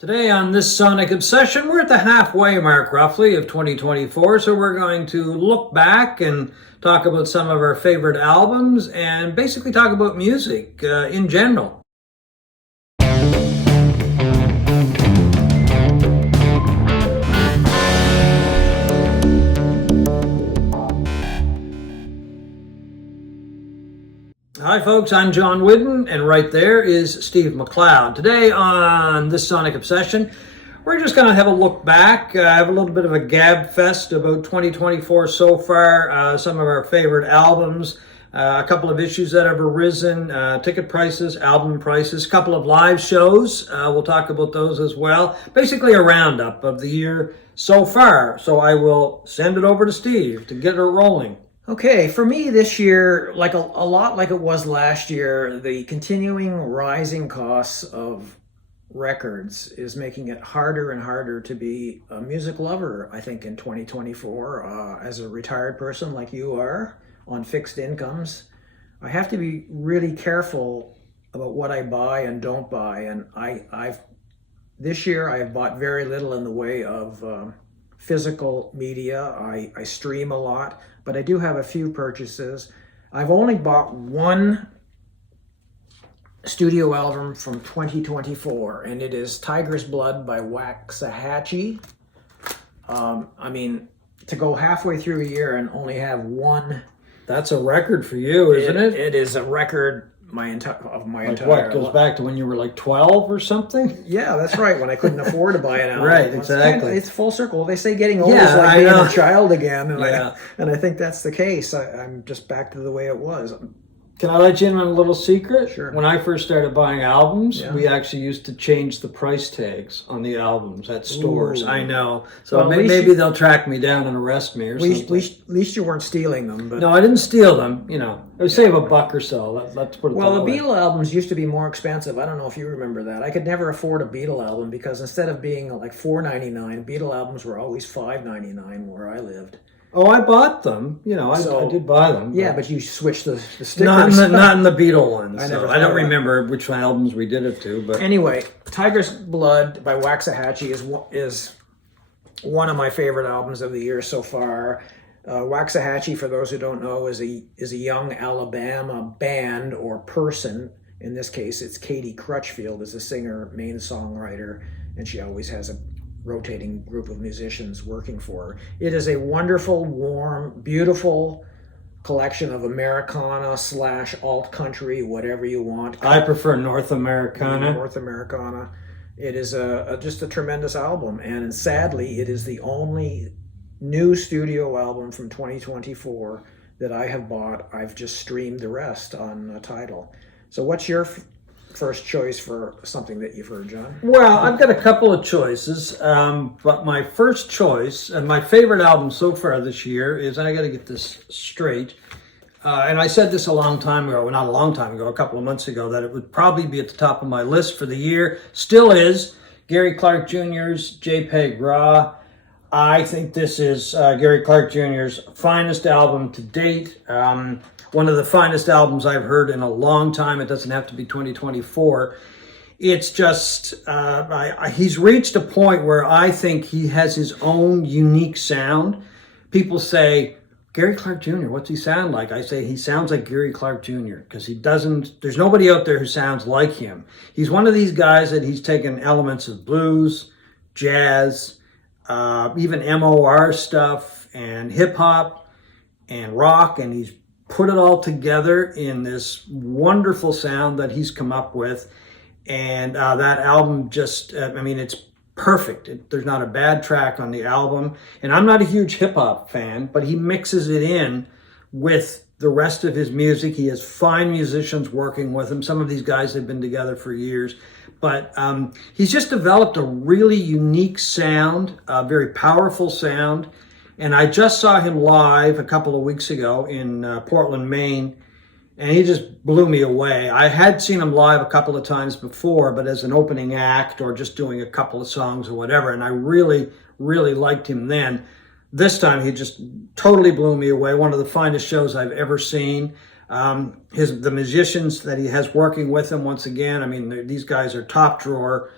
Today on this Sonic Obsession, we're at the halfway mark, roughly, of 2024, so we're going to look back and talk about some of our favorite albums and basically talk about music in general. Hi folks, I'm John Whidden, and right there is Steve McLeod. Today on this Sonic Obsession, we're just going to have a look back, have a little bit of a gab fest about 2024 so far, some of our favorite albums, a couple of issues that have arisen, ticket prices, album prices, a couple of live shows, we'll talk about those as well. Basically a roundup of the year so far, so I will send it over to Steve to get it rolling. Okay, for me this year, like a lot like it was last year, the continuing rising costs of records is making it harder and harder to be a music lover, I think, in 2024. As a retired person like you are on fixed incomes, I have to be really careful about what I buy and don't buy. And this year I have bought very little in the way of physical media. I stream a lot, but I do have a few purchases. I've only bought one studio album from 2024, and it is Tiger's Blood by Waxahachie. To go halfway through a year and only have one. That's a record for you, isn't it? It is a record of my entire what goes back to when you were like 12 or something? Yeah, that's right, when I couldn't afford to buy an album. Right, exactly. It's full circle. They say getting old is like being a child again, and, I think that's the case. I'm just back to the way it was. Can I let you in on a little secret? Sure. When I first started buying albums, we actually used to change the price tags on the albums at stores. Ooh. I know. So well, maybe they'll track me down and arrest me or something. At least you weren't stealing them. But no, I didn't steal them. You know, it would save a buck or so. Let's put it well, that the way. Beatle albums used to be more expensive. I don't know if you remember that. I could never afford a Beatle album because instead of being like $4.99, Beatle albums were always $5.99 where I lived. Oh, I bought them. You know, I did buy them. Yeah, but you switched the stickers. Not in the Beatle ones. I don't remember which albums we did it to. But anyway, Tiger's Blood by Waxahachie is one of my favorite albums of the year so far. Waxahachie, for those who don't know, is a young Alabama band or person. In this case, it's Katie Crutchfield is a singer, main songwriter, and she always has a rotating group of musicians working for her. It is a wonderful, warm, beautiful collection of Americana / alt country, whatever you want. I prefer North Americana. North Americana. It is just a tremendous album, and sadly, it is the only new studio album from 2024 that I have bought. I've just streamed the rest on Tidal. So what's your first choice for something that you've heard, John? Well, I've got a couple of choices, but my first choice and my favorite album so far this year is, and I got to get this straight, and I said this a long time ago, well, not a long time ago, a couple of months ago, that it would probably be at the top of my list for the year. Still is. Gary Clark Jr.'s JPEG Raw. I think this is Gary Clark Jr.'s finest album to date. One of the finest albums I've heard in a long time. It doesn't have to be 2024. It's just, he's reached a point where I think he has his own unique sound. People say, Gary Clark Jr., what's he sound like? I say he sounds like Gary Clark Jr. because there's nobody out there who sounds like him. He's one of these guys that he's taken elements of blues, jazz, even MOR stuff and hip hop and rock, and he's put it all together in this wonderful sound that he's come up with. And that album just, it's perfect. There's not a bad track on the album. And I'm not a huge hip hop fan, but he mixes it in with the rest of his music. He has fine musicians working with him. Some of these guys have been together for years. But he's just developed a really unique sound, a very powerful sound. And I just saw him live a couple of weeks ago in Portland, Maine, and he just blew me away. I had seen him live a couple of times before, but as an opening act or just doing a couple of songs or whatever, and I really, really liked him then. This time he just totally blew me away. One of the finest shows I've ever seen. The musicians that he has working with him, once again, these guys are top drawer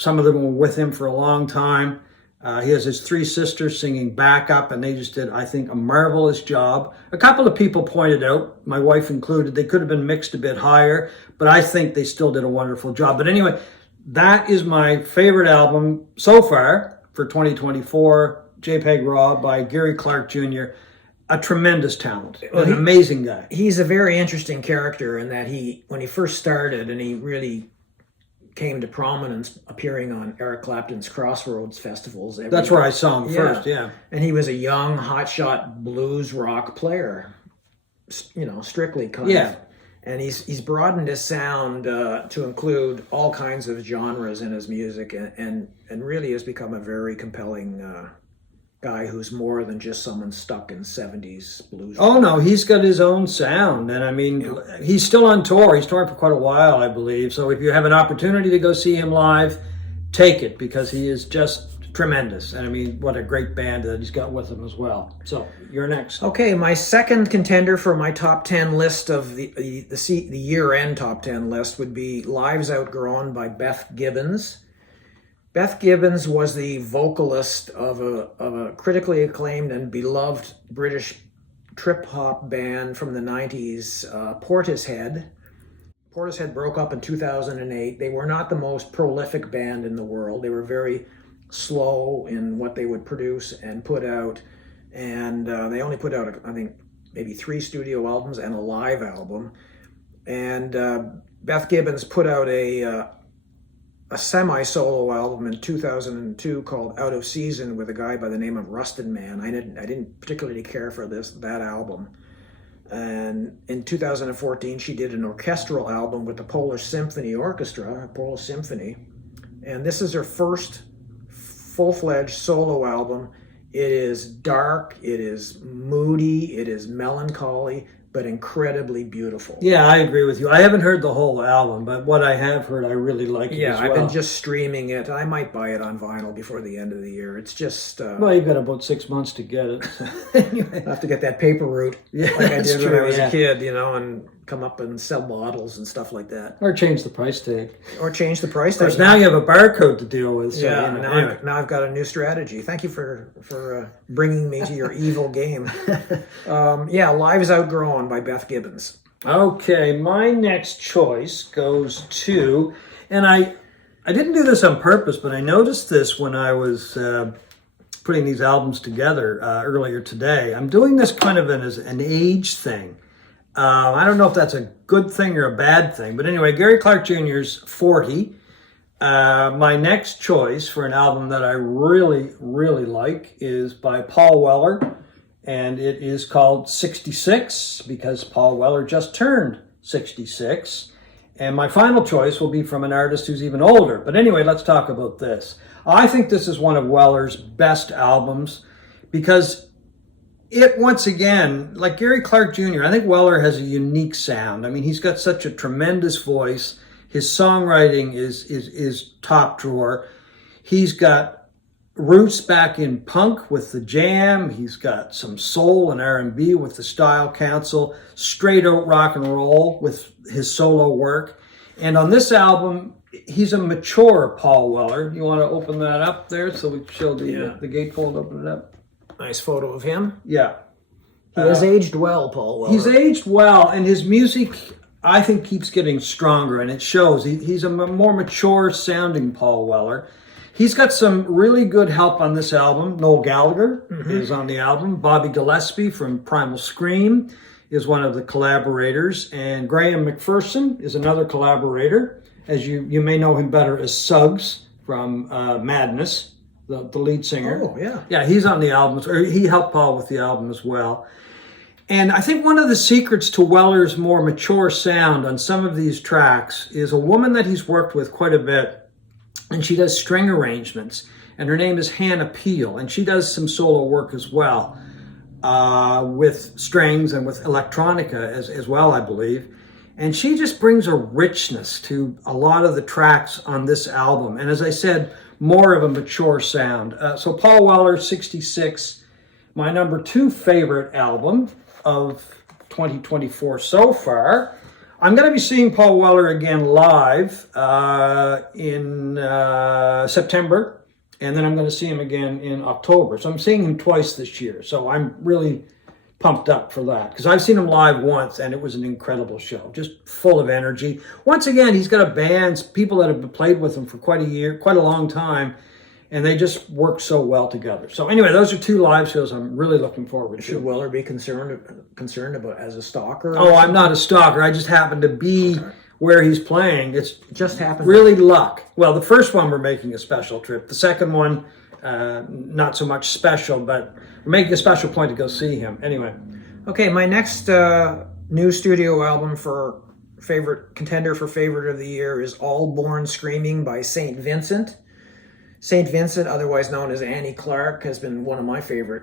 Some of them were with him for a long time. He has his three sisters singing backup, and they just did, I think, a marvelous job. A couple of people pointed out, my wife included, they could have been mixed a bit higher, but I think they still did a wonderful job. But anyway, that is my favorite album so far for 2024, JPEG Raw by Gary Clark Jr., a tremendous talent, an amazing guy. He's a very interesting character in that when he first started and he really came to prominence appearing on Eric Clapton's Crossroads festivals. That's where I saw him first, yeah. And he was a young, hotshot blues rock player, strictly kind of. And he's broadened his sound to include all kinds of genres in his music and really has become a very compelling guy who's more than just someone stuck in 70s blues. Oh, no, he's got his own sound. And I mean, he's still on tour. He's touring for quite a while, I believe. So if you have an opportunity to go see him live, take it, because he is just tremendous. And I mean, what a great band that he's got with him as well. So you're next. Okay, my second contender for my top 10 list of the year-end top 10 list would be Lives Outgrown by Beth Gibbons. Beth Gibbons was the vocalist of a critically acclaimed and beloved British trip-hop band from the 90s, Portishead. Portishead broke up in 2008. They were not the most prolific band in the world. They were very slow in what they would produce and put out. And they only put out, I think, maybe 3 studio albums and a live album. And Beth Gibbons put out a semi-solo album in 2002 called Out of Season with a guy by the name of Rusted Man. I didn't particularly care for that album. And in 2014, she did an orchestral album with the Polish Symphony Orchestra, Polish Symphony. And this is her first full-fledged solo album. It is dark, it is moody, it is melancholy, but incredibly beautiful. Yeah, I agree with you. I haven't heard the whole album, but what I have heard, I really like it as well. I've been just streaming it. I might buy it on vinyl before the end of the year. It's just... well, you've got about 6 months to get it. Anyway. I have to get that paper route, like I did when I was a kid, and come up and sell bottles and stuff like that. Or change the price tag. Or change the price tag. Of course, now you have a barcode to deal with. So, now I've got a new strategy. Thank you for bringing me to your evil game. Lives Outgrown by Beth Gibbons. Okay, my next choice goes to, and I didn't do this on purpose, but I noticed this when I was putting these albums together earlier today. I'm doing this kind of as an age thing. I don't know if that's a good thing or a bad thing, but anyway, Gary Clark Jr.'s 40. My next choice for an album that I really, really like is by Paul Weller, and it is called 66, because Paul Weller just turned 66. And my final choice will be from an artist who's even older. But anyway, let's talk about this. I think this is one of Weller's best albums, because it, once again, like Gary Clark Jr., I think Weller has a unique sound. I mean, he's got such a tremendous voice. His songwriting is top drawer. He's got roots back in punk with the Jam. He's got some soul and R&B with the Style Council, straight out rock and roll with his solo work. And on this album, he's a mature Paul Weller. You want to open that up there so we show the gatefold, open it up? Nice photo of him. Yeah. He has aged well, Paul Weller. He's aged well, and his music, I think, keeps getting stronger, and it shows. He's a more mature sounding Paul Weller. He's got some really good help on this album. Noel Gallagher is on the album. Bobby Gillespie from Primal Scream is one of the collaborators, and Graham McPherson is another collaborator. As you may know him better as Suggs from Madness, the lead singer. Oh, yeah. Yeah, he's on the album, or he helped Paul with the album as well. And I think one of the secrets to Weller's more mature sound on some of these tracks is a woman that he's worked with quite a bit, and she does string arrangements, and her name is Hannah Peel, and she does some solo work as well, with strings and with electronica as well, I believe. And she just brings a richness to a lot of the tracks on this album. And as I said, more of a mature sound. So Paul Weller, 66, my number 2 favorite album of 2024 so far. I'm going to be seeing Paul Weller again live in September, and then I'm going to see him again in October. So I'm seeing him twice this year. So I'm really pumped up for that, because I've seen him live once and it was an incredible show, just full of energy. Once again, he's got a band, people that have played with him for quite a long time, and they just work so well together. So anyway, those are two live shows I'm really looking forward to. Should Weller be concerned about as a stalker? Oh, I'm not a stalker. I just happen to be where he's playing. It's just happened. Really luck. Well, the first one we're making a special trip. The second one, not so much special, but we're making a special point to go see him. Anyway. Okay, my next new studio album for contender for favorite of the year is All Born Screaming by St. Vincent. St. Vincent, otherwise known as Annie Clark, has been one of my favorite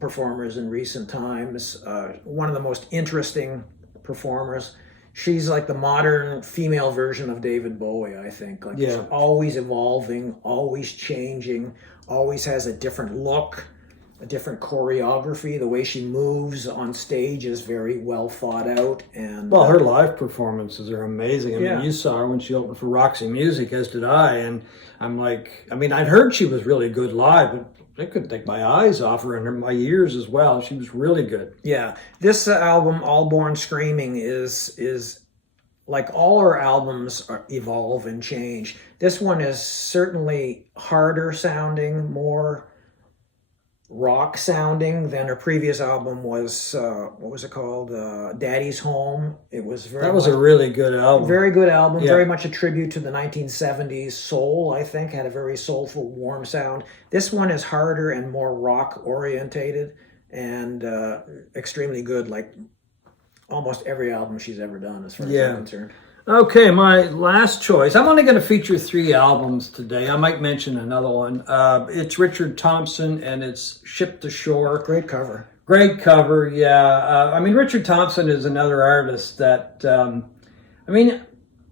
performers in recent times. One of the most interesting performers. She's like the modern female version of David Bowie, I think. Like, she's always evolving, always changing, always has a different look, a different choreography. The way she moves on stage is very well thought out. And well, her live performances are amazing. I mean, you saw her when she opened for Roxy Music, as did I. And I'm like, I mean, I'd heard she was really good live, but I couldn't take my eyes off her, and my ears as well. She was really good. Yeah. This album, All Born Screaming, is like all her albums evolve and change. This one is certainly harder sounding, more rock sounding than her previous album was. What was it called? Daddy's Home. It was a really good album. Very good album. Very much a tribute to the 1970s soul. I think had a very soulful, warm sound. This one is harder and more rock orientated, and extremely good. Like almost every album she's ever done, as far as I'm concerned. Okay, my last choice. I'm only going to feature 3 albums today. I might mention another one. It's Richard Thompson, and it's Ship to Shore. Great cover. Great cover, yeah. I mean, Richard Thompson is another artist that, I mean,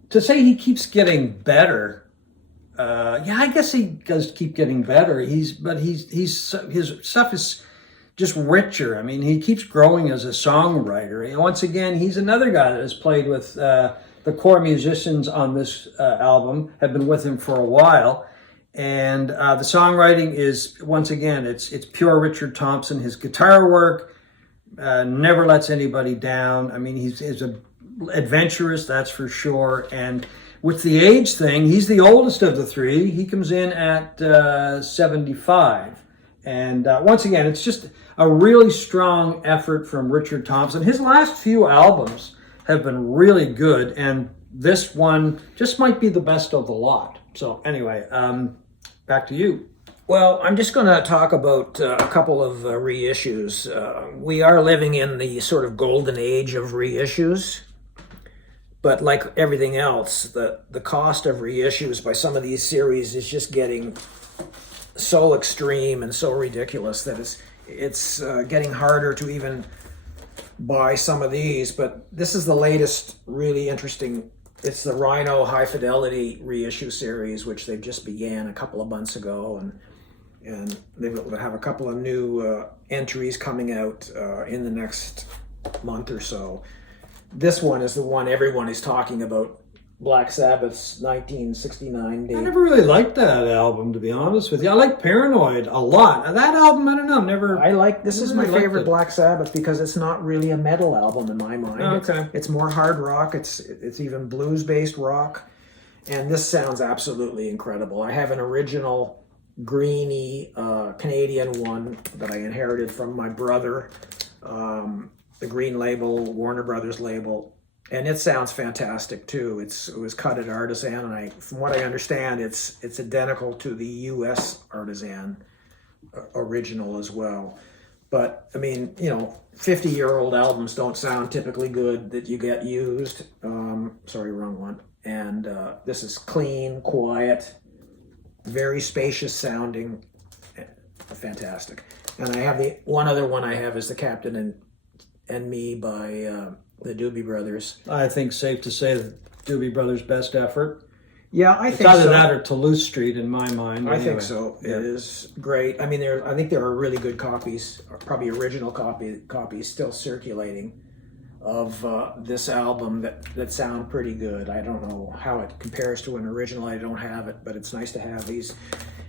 to say he keeps getting better, I guess he does keep getting better. His stuff is just richer. I mean, he keeps growing as a songwriter. And once again, he's another guy that has played with the core musicians on this album, have been with him for a while. And the songwriting is, once again, it's pure Richard Thompson. His guitar work never lets anybody down. I mean, he's adventurous, that's for sure. And with the age thing, he's the oldest of the 3. He comes in at 75. And once again, it's just a really strong effort from Richard Thompson. His last few albums have been really good, and this one just might be the best of the lot. So anyway, back to you. Well, I'm just going to talk about a couple of reissues. We are living in the sort of golden age of reissues, but like everything else, the cost of reissues by some of these series is just getting so extreme and so ridiculous that it's getting harder to even buy some of these. But this is the latest really interesting. It's the Rhino High Fidelity reissue series, which they've just began a couple of months ago, and they will have a couple of new entries coming out in the next month or so. This one is the one everyone is talking about, Black Sabbath's 1969 date. I never really liked that album, to be honest with you. I like Paranoid a lot. That album, I don't know, this is my favorite Black Sabbath because it's not really a metal album in my mind. Okay. It's more hard rock. It's even blues-based rock. And this sounds absolutely incredible. I have an original greeny Canadian one that I inherited from my brother, the green label, Warner Brothers label. And it sounds fantastic too. It was cut at Artisan, and from what I understand, it's identical to the U.S. Artisan original as well. But I mean, 50-year-old albums don't sound typically good that you get used. Sorry, wrong one. And this is clean, quiet, very spacious sounding, fantastic. And I have the one other one I have is the Captain and Me by the Doobie Brothers. I think safe to say that Doobie Brothers' best effort. Yeah, I think it's either so. that or Toulouse Street in my mind. I think so. Yeah. It is great. I mean, I think there are really good copies, or probably original copies still circulating of this album that sound pretty good. I don't know how it compares to an original. I don't have it, but it's nice to have these.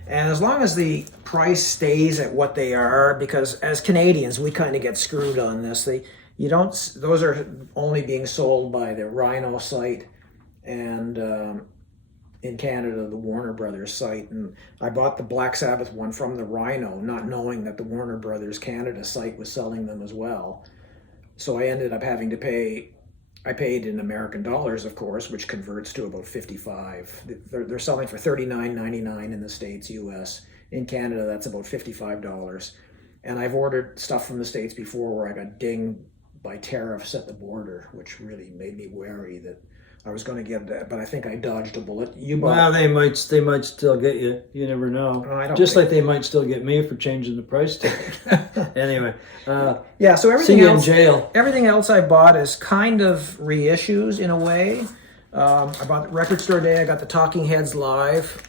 And as long as the price stays at what they are, because as Canadians, we kind of get screwed on this. Those are only being sold by the Rhino site and in Canada, the Warner Brothers site. And I bought the Black Sabbath one from the Rhino, not knowing that the Warner Brothers Canada site was selling them as well. So I ended up having to pay. I paid in American dollars, of course, which converts to about 55. They're selling for $39.99 in the States, US. In Canada, that's about $55. And I've ordered stuff from the States before where I got dinged by tariffs at the border, which really made me wary that I was going to get that. But I think I dodged a bullet. Well, they might still get you. You never know. Just like they might still get me for changing the price tag. Anyway, yeah. So see you in jail. Everything else I bought is kind of reissues in a way. I bought the Record Store Day. I got the Talking Heads live.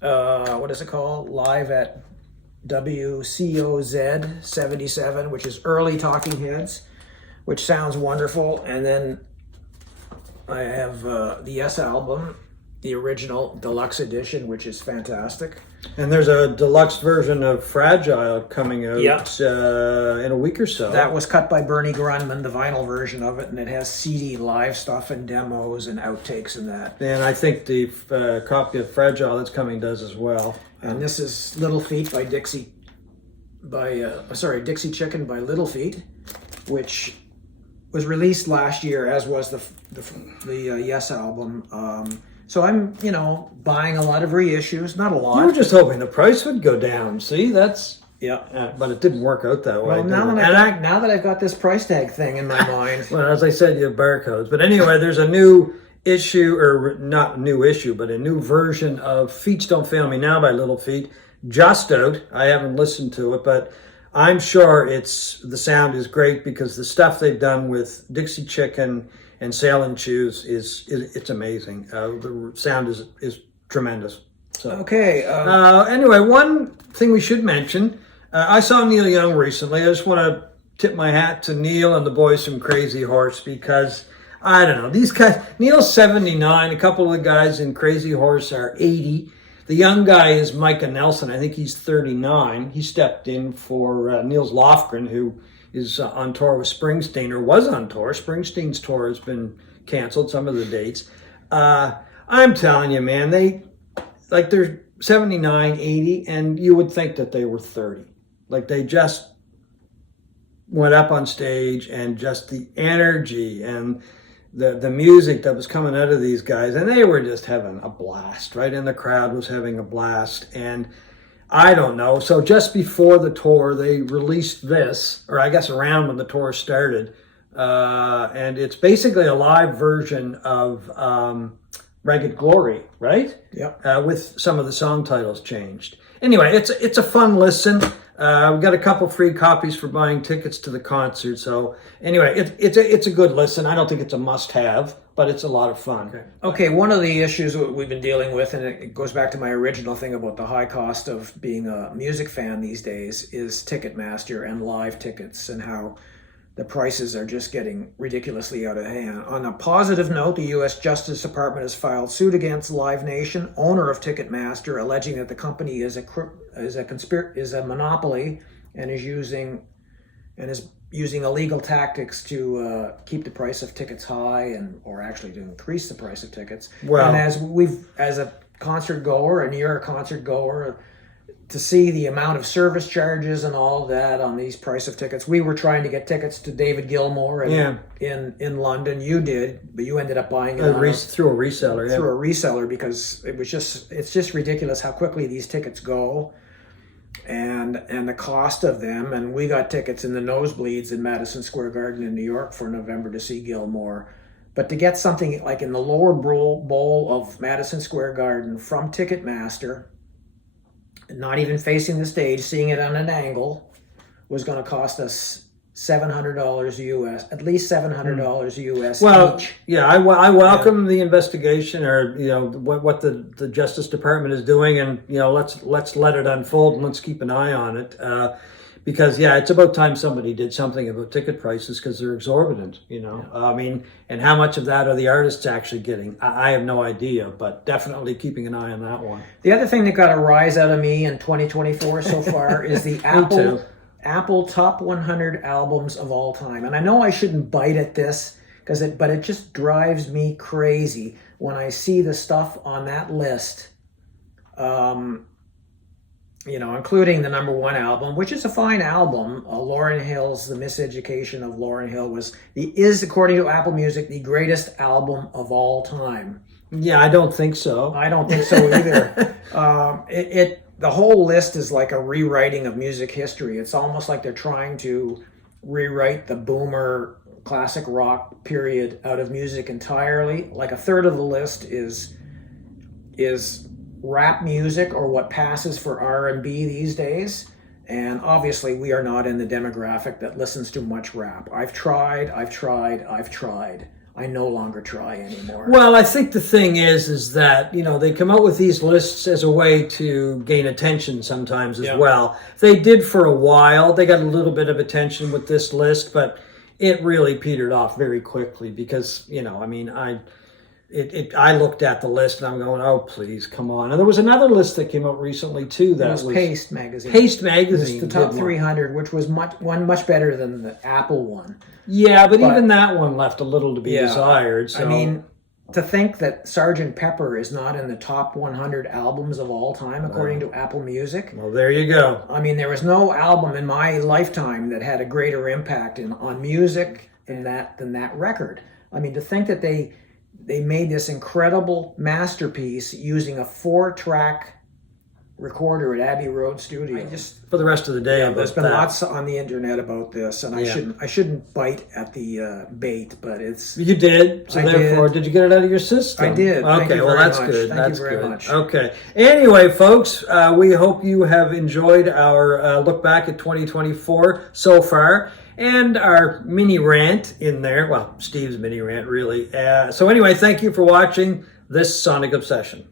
What is it called? Live at WCOZ 77, which is early Talking Heads, which sounds wonderful. And then I have the Yes album, the original deluxe edition, which is fantastic. And there's a deluxe version of Fragile coming out in a week or so. That was cut by Bernie Grunman, the vinyl version of it, and it has CD live stuff and demos and outtakes and that. And I think the copy of Fragile that's coming does as well. And this is Little Feat by Dixie Chicken by Little Feat, which was released last year, as was the Yes album. So I'm, buying a lot of reissues. Not a lot. You were just hoping the price would go down. See, that's yeah. But it didn't work out that way. Well, now that I've got this price tag thing in my mind. Well, as I said, you have barcodes. But anyway, there's a new issue, or not new issue, but a new version of Feet Don't Fail Me Now by Little Feat, just out. I haven't listened to it, but I'm sure the sound is great because the stuff they've done with Dixie Chicken and Sailing Shoes it's amazing. The sound is tremendous. So okay. Anyway, one thing we should mention. I saw Neil Young recently. I just want to tip my hat to Neil and the boys from Crazy Horse because I don't know, these guys. Neil's 79. A couple of the guys in Crazy Horse are 80. The young guy is Micah Nelson. I think he's 39. He stepped in for Niels Lofgren, who is on tour with Springsteen, or was on tour. Springsteen's tour has been canceled, some of the dates. I'm telling you, man, they're 79, 80, and you would think that they were 30. Like they just went up on stage, and just the energy and the music that was coming out of these guys, and they were just having a blast, right? And the crowd was having a blast. And I don't know. So just before the tour, they released this, or I guess around when the tour started. And it's basically a live version of Ragged Glory, right? Yeah. With some of the song titles changed. Anyway, it's a fun listen. We've got a couple free copies for buying tickets to the concert. So anyway, it's a good listen. I don't think it's a must-have, but it's a lot of fun. Okay, one of the issues that we've been dealing with, and it goes back to my original thing about the high cost of being a music fan these days, is Ticketmaster and live tickets and how the prices are just getting ridiculously out of hand. On a positive note, the U.S. Justice Department has filed suit against Live Nation, owner of Ticketmaster, alleging that the company is a monopoly and is using illegal tactics to keep the price of tickets high or actually to increase the price of tickets. Well, and as a concert goer, and you're a concert goer, to see the amount of service charges and all that on these price of tickets. We were trying to get tickets to David Gilmour in London. You did, but you ended up buying it through a reseller. Through a reseller, because it's just ridiculous how quickly these tickets go, and the cost of them. And we got tickets in the nosebleeds in Madison Square Garden in New York for November to see Gilmour. But to get something like in the lower bowl of Madison Square Garden from Ticketmaster, not even facing the stage, seeing it on an angle, was going to cost us $700 US, at least $700 US each. Yeah, I welcome the investigation, or what the Justice Department is doing, and let's let it unfold and let's keep an eye on it. because yeah, it's about time somebody did something about ticket prices because they're exorbitant, you know. I mean, and how much of that are the artists actually getting? I have no idea, but definitely keeping an eye on that one. The other thing that got a rise out of me in 2024 so far is the Apple Top 100 albums of all time. And I know I shouldn't bite at this but it just drives me crazy when I see the stuff on that list. You know, including the number one album, which is a fine album. Lauryn Hill's The Miseducation of Lauryn Hill is, according to Apple Music, the greatest album of all time. Yeah, I don't think so. I don't think so either. The whole list is like a rewriting of music history. It's almost like they're trying to rewrite the boomer classic rock period out of music entirely. Like a third of the list is rap music, or what passes for R&B these days. And obviously we are not in the demographic that listens to much rap. I've tried. I no longer try anymore. Well, I think the thing is that, you know, they come out with these lists as a way to gain attention sometimes as well. They did for a while. They got a little bit of attention with this list, but it really petered off very quickly because, you know, I mean, I looked at the list and I'm going, oh, please, come on. And there was another list that came out recently too. That was Paste Magazine. Paste Magazine. The top 300, which was much better than the Apple one. Yeah, but even that one left a little to be desired. So. I mean, to think that Sgt. Pepper is not in the top 100 albums of all time, according to Apple Music. Well, there you go. I mean, there was no album in my lifetime that had a greater impact on music than that record. I mean, to think that they made this incredible masterpiece using a 4-track recorder at Abbey Road Studio. For the rest of the day, there's been lots on the internet about this, and I shouldn't bite at the bait, but it's you did. So therefore, did you get it out of your system? I did. Okay, well that's good. Thank you very much. Okay. Anyway, folks, we hope you have enjoyed our look back at 2024 so far. And our mini rant in there. Well, Steve's mini rant, really. So anyway, thank you for watching this Sonic Obsession.